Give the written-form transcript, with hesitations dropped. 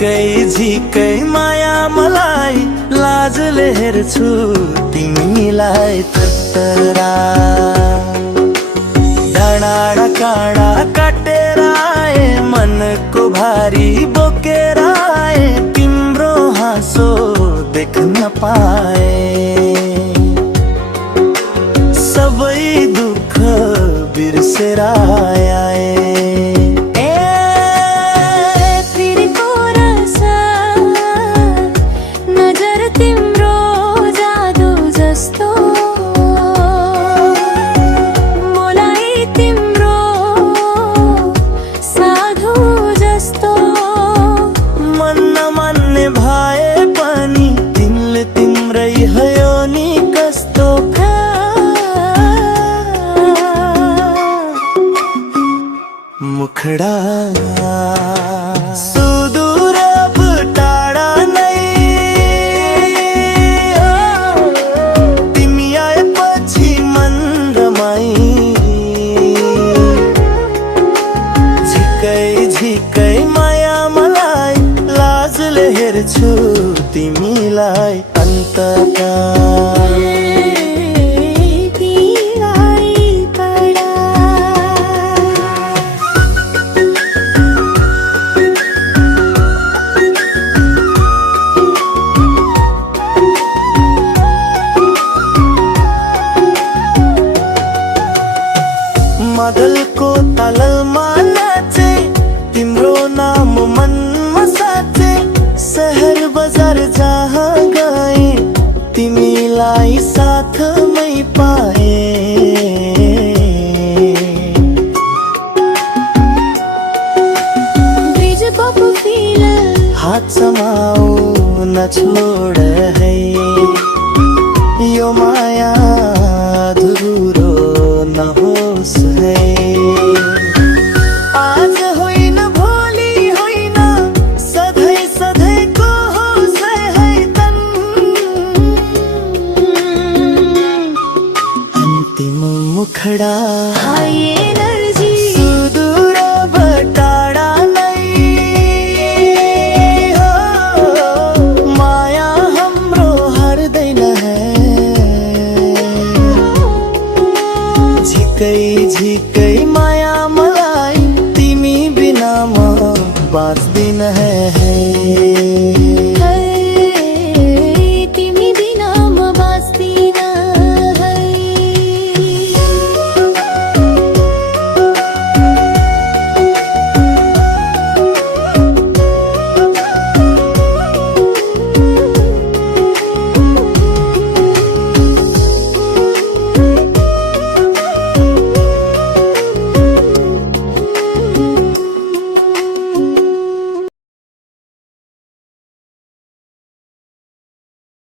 झिकै झिकै माया मलाई लाजले हेर्छु तिमीलाई तत्तरा डाँडा काँडा काटेर आए मनको भारी बोकेर आए तिम्रो हाँसो देख्न पाए सबै दुःख बिर्सेर आए मुखडा सुदूर अब टाढा नै तिमी आएपछि मन रमाई झिकै झिकै माया मलाई लाजले हेर्छु तिमीलाई अन्तका मदलको तालमा नाचे तिम्रो नाम मनमा साचे शहर बजार जहाँ गए तिमीलाई साथमै पाए हात समाऊ न छोड है यो माया अधुरो नहोस् है आज होइन भोलि होइन सधैँ सधैँको होस् है तन अन्तिम मुखडा सुदूर टाढा नै हो माया हाम्रो हार्दैन है